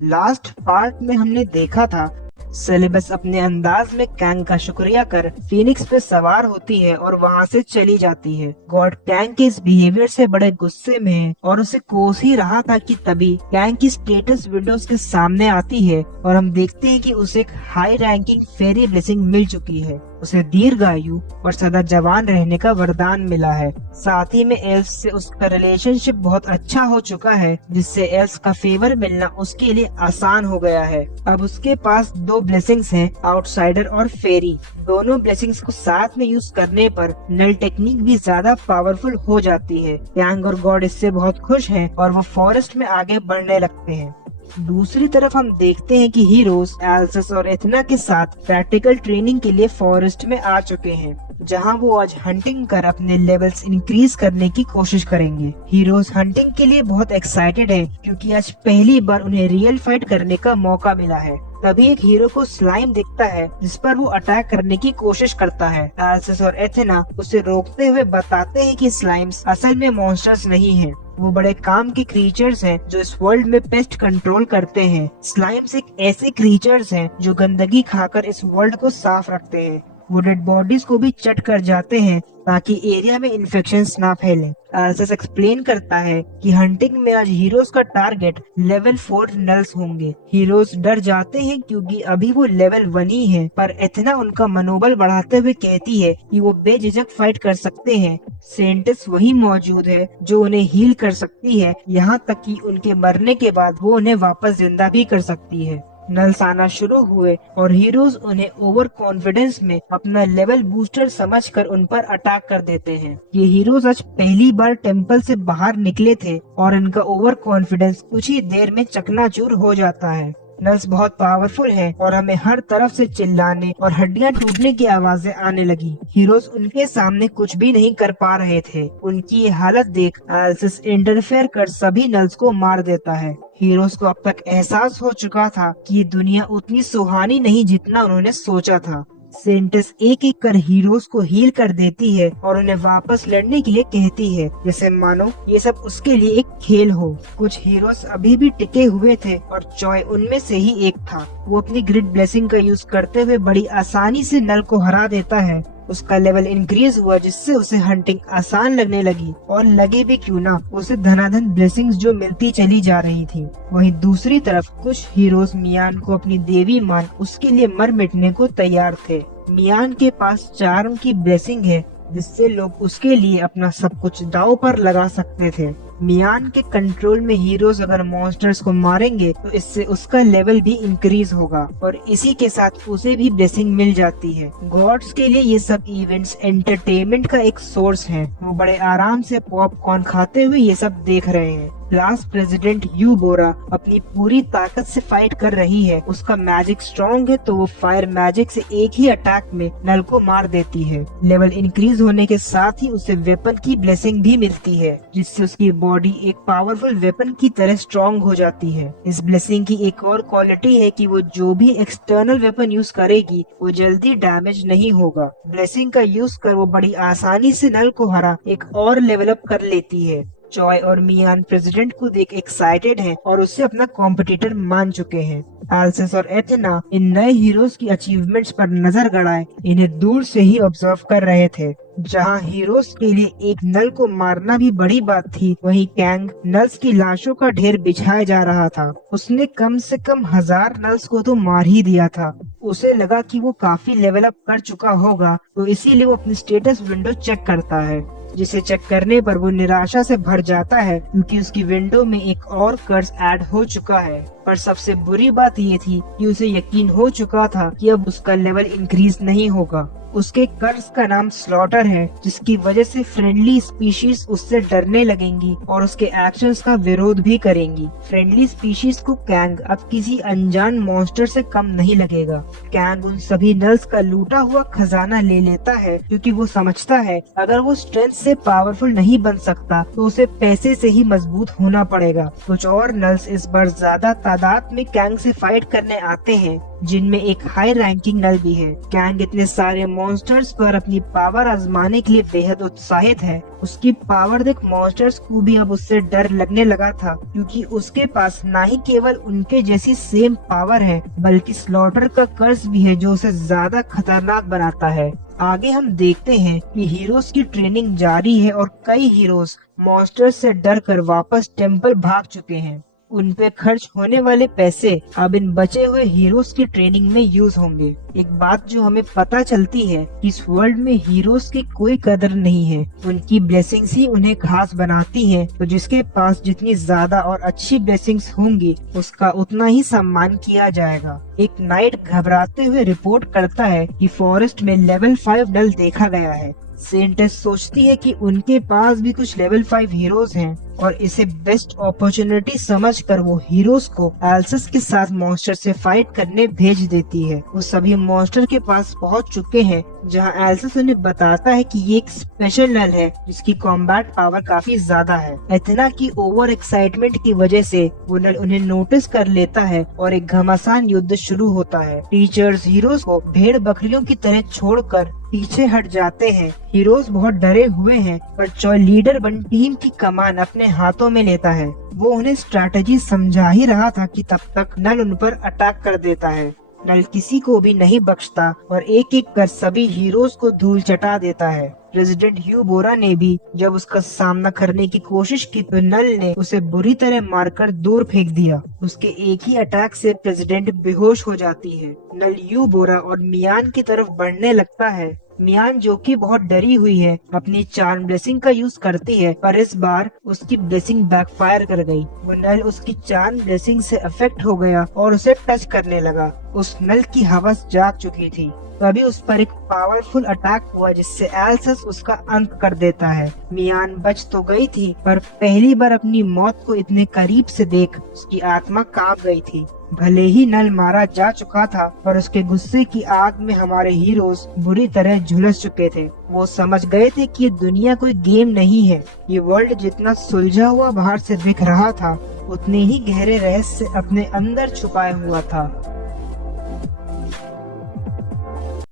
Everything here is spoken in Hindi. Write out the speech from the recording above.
लास्ट पार्ट में हमने देखा था सेलेबस अपने अंदाज में कैंग का शुक्रिया कर फीनिक्स पे सवार होती है और वहाँ से चली जाती है। गॉड कैंग के इस बिहेवियर से बड़े गुस्से में है और उसे कोस ही रहा था कि तभी कैंग की स्टेटस विंडोज के सामने आती है और हम देखते हैं कि उसे एक हाई रैंकिंग फेरी ब्लेसिंग मिल चुकी है। उसे दीर्घायु और सदा जवान रहने का वरदान मिला है। साथ ही में एल्स से उसका रिलेशनशिप बहुत अच्छा हो चुका है, जिससे एल्स का फेवर मिलना उसके लिए आसान हो गया है। अब उसके पास दो ब्लेसिंग्स हैं, आउटसाइडर और फेरी। दोनों ब्लेसिंग्स को साथ में यूज करने पर नल टेक्निक भी ज्यादा पावरफुल हो जाती है। कैंग और गॉड इससे बहुत खुश हैं और वो फॉरेस्ट में आगे बढ़ने लगते हैं। दूसरी तरफ हम देखते हैं कि हीरोज एल्सस और एथना के साथ प्रैक्टिकल ट्रेनिंग के लिए फॉरेस्ट में आ चुके हैं, जहां वो आज हंटिंग कर अपने लेवल्स इंक्रीज करने की कोशिश करेंगे। हीरोज हंटिंग के लिए बहुत एक्साइटेड है क्योंकि आज पहली बार उन्हें रियल फाइट करने का मौका मिला है। तभी एक हीरो को स्लाइम दिखता है जिस पर वो अटैक करने की कोशिश करता है। एल्सस और एथेना उसे रोकते हुए बताते हैं कि स्लाइम्स असल में मॉन्स्टर्स नहीं हैं, वो बड़े काम के क्रीचर्स हैं जो इस वर्ल्ड में पेस्ट कंट्रोल करते हैं। स्लाइम्स एक ऐसे क्रीचर्स हैं जो गंदगी खाकर इस वर्ल्ड को साफ रखते हैं। वो डेड बॉडीज को भी चट कर जाते हैं ताकि एरिया में इन्फेक्शंस ना फैले। एल्सस एक्सप्लेन करता है कि हंटिंग में आज हीरोज का टारगेट लेवल 4 नल्स होंगे। हीरोज डर जाते हैं क्योंकि अभी वो लेवल 1 ही है, पर एथना उनका मनोबल बढ़ाते हुए कहती है कि वो बेझिझक फाइट कर सकते हैं। सेंटिस वही मौजूद है जो उन्हें हील कर सकती है, यहाँ तक कि उनके मरने के बाद वो उन्हें वापस जिंदा भी कर सकती है। नल्स आना शुरू हुए और हीरोज उन्हें ओवर कॉन्फिडेंस में अपना लेवल बूस्टर समझकर उन पर अटैक कर देते हैं। ये हीरोज आज पहली बार टेम्पल से बाहर निकले थे और इनका ओवर कॉन्फिडेंस कुछ ही देर में चकनाचूर हो जाता है। नल्स बहुत पावरफुल है और हमें हर तरफ से चिल्लाने और हड्डियां टूटने की आवाजें आने लगी। हीरोज उनके सामने कुछ भी नहीं कर पा रहे थे। उनकी ये हालत देख एल्सस इंटरफेयर कर सभी नल्स को मार देता है। हीरोज को अब तक एहसास हो चुका था कि ये दुनिया उतनी सुहानी नहीं जितना उन्होंने सोचा था। सेंटिस एक एक कर हीरोज को हील कर देती है और उन्हें वापस लड़ने के लिए कहती है, जैसे मानो ये सब उसके लिए एक खेल हो। कुछ हीरोज अभी भी टिके हुए थे और जॉय उनमें से ही एक था। वो अपनी ग्रिड ब्लेसिंग का यूज करते हुए बड़ी आसानी से नल को हरा देता है। उसका लेवल इंक्रीज हुआ जिससे उसे हंटिंग आसान लगने लगी और लगे भी क्यों ना, उसे धनाधन ब्लेसिंग्स जो मिलती चली जा रही थी। वहीं दूसरी तरफ कुछ हीरोज मियान को अपनी देवी मान उसके लिए मर मिटने को तैयार थे। मियान के पास चार्म की ब्लेसिंग है जिससे लोग उसके लिए अपना सब कुछ दांव पर लगा सकते थे। मियान के कंट्रोल में हीरोज अगर मॉन्स्टर्स को मारेंगे तो इससे उसका लेवल भी इंक्रीज होगा और इसी के साथ उसे भी ब्लेसिंग मिल जाती है। गॉड्स के लिए ये सब इवेंट्स एंटरटेनमेंट का एक सोर्स है। वो बड़े आराम से पॉपकॉर्न खाते हुए ये सब देख रहे हैं। क्लास प्रेसिडेंट यू बोरा अपनी पूरी ताकत से फाइट कर रही है। उसका मैजिक स्ट्रॉन्ग है तो वो फायर मैजिक से एक ही अटैक में नल को मार देती है। लेवल इंक्रीज होने के साथ ही उसे वेपन की ब्लेसिंग भी मिलती है जिससे उसकी बॉडी एक पावरफुल वेपन की तरह स्ट्रॉन्ग हो जाती है। इस ब्लेसिंग की एक और क्वालिटी है कि वो जो भी एक्सटर्नल वेपन यूज करेगी वो जल्दी डैमेज नहीं होगा। ब्लेसिंग का यूज कर वो बड़ी आसानी से नल को हरा एक और लेवल अप कर लेती है। जॉय और मियान प्रेसिडेंट को देख एक्साइटेड हैं और उससे अपना कॉम्पिटिटर मान चुके हैं। एल्सस और एथेना इन नए हीरोज की अचीवमेंट्स पर नजर गड़ाए इन्हें दूर से ही ऑब्जर्व कर रहे थे। जहां हीरोज के लिए एक नल को मारना भी बड़ी बात थी, वहीं कैंग नल्स की लाशों का ढेर बिछाया जा रहा था। उसने कम से कम 1000 नल्स को तो मार ही दिया था। उसे लगा कि वो काफी लेवल अप कर चुका होगा, तो इसीलिए वो अपनी स्टेटस विंडो चेक करता है, जिसे चेक करने पर वो निराशा से भर जाता है क्योंकि उसकी विंडो में एक और कर्स ऐड हो चुका है। पर सबसे बुरी बात ये थी कि उसे यकीन हो चुका था कि अब उसका लेवल इंक्रीज नहीं होगा। उसके कर्स का नाम स्लॉटर है, जिसकी वजह से फ्रेंडली स्पीशीज उससे डरने लगेंगी और उसके एक्शंस का विरोध भी करेंगी। फ्रेंडली स्पीशीज को कैंग अब किसी अनजान मॉन्स्टर से कम नहीं लगेगा। कैंग उन सभी नल्स का लूटा हुआ खजाना ले लेता है क्योंकि वो समझता है अगर वो स्ट्रेंथ से पावरफुल नहीं बन सकता तो उसे पैसे से ही मजबूत होना पड़ेगा। कुछ और नल्स इस बार ज्यादा तादाद में कैंग से फाइट करने आते हैं, जिनमें एक हाई रैंकिंग नल भी है। कैंग इतने सारे मॉन्स्टर्स पर अपनी पावर आजमाने के लिए बेहद उत्साहित है। उसकी पावर देख मॉन्स्टर्स को भी अब उससे डर लगने लगा था, क्योंकि उसके पास न ही केवल उनके जैसी सेम पावर है, बल्कि स्लॉटर का कर्स भी है जो उसे ज्यादा खतरनाक बनाता है। आगे हम देखते हैं कि हीरोज की ट्रेनिंग जारी है और कई हीरोज मॉन्स्टर्स से डर कर वापस टेम्पल भाग चुके हैं। उन पे खर्च होने वाले पैसे अब इन बचे हुए हीरोज की ट्रेनिंग में यूज होंगे। एक बात जो हमें पता चलती है कि इस वर्ल्ड में हीरोज की कोई कदर नहीं है, उनकी ब्लेसिंग्स ही उन्हें खास बनाती हैं। तो जिसके पास जितनी ज्यादा और अच्छी ब्लेसिंग्स होंगी, उसका उतना ही सम्मान किया जाएगा। एक नाइट घबराते हुए रिपोर्ट करता है कि फॉरेस्ट में लेवल 5 नल देखा गया है। सेंटेस सोचती है कि उनके पास भी कुछ लेवल 5 हीरोज हैं और इसे बेस्ट अपॉर्चुनिटी समझकर वो हीरोज को एल्सस के साथ मॉन्स्टर से फाइट करने भेज देती है। वो सभी मॉन्स्टर के पास पहुंच चुके हैं, जहां एल्सस उन्हें बताता है कि ये एक स्पेशल नल है जिसकी कॉम्बैट पावर काफी ज्यादा है। इतना कि ओवर एक्साइटमेंट की वजह से वो नल उन्हें नोटिस कर लेता है और एक घमासान युद्ध शुरू होता है। टीचर्स हीरोज को भेड़ बकरियों की तरह छोड़कर पीछे हट जाते हैं। हीरोज बहुत डरे हुए हैं, पर चॉय लीडर बन टीम की कमान अपने हाथों में लेता है। वो उन्हें स्ट्रैटेजी समझा ही रहा था कि तब तक नल उन पर अटैक कर देता है। नल किसी को भी नहीं बख्शता और एक एक कर सभी हीरोज को धूल चटा देता है। प्रेसिडेंट ह्यू बोरा ने भी जब उसका सामना करने की कोशिश की तो नल ने उसे बुरी तरह मारकर दूर फेंक दिया। उसके एक ही अटैक से प्रेसिडेंट बेहोश हो जाती है। नल ह्यू बोरा और मियान की तरफ बढ़ने लगता है। मियान, जो कि बहुत डरी हुई है, अपनी चार्म ब्लेसिंग का यूज करती है, पर इस बार उसकी ब्लेसिंग बैकफायर कर गई। वो नल उसकी चार्म ब्लेसिंग से अफेक्ट हो गया और उसे टच करने लगा। उस नल की हवस जाग चुकी थी। तभी उस पर एक पावरफुल अटैक हुआ जिससे एल्सस उसका अंत कर देता है। मियान बच तो गई थी, पर पहली बार अपनी मौत को इतने करीब से देख उसकी आत्मा कांप गई थी। भले ही नल मारा जा चुका था, पर उसके गुस्से की आग में हमारे हीरोज बुरी तरह झुलस चुके थे। वो समझ गए थे कि ये दुनिया कोई गेम नहीं है। ये वर्ल्ड जितना सुलझा हुआ बाहर से दिख रहा था, उतने ही गहरे रहस्य अपने अंदर छुपाए हुआ था।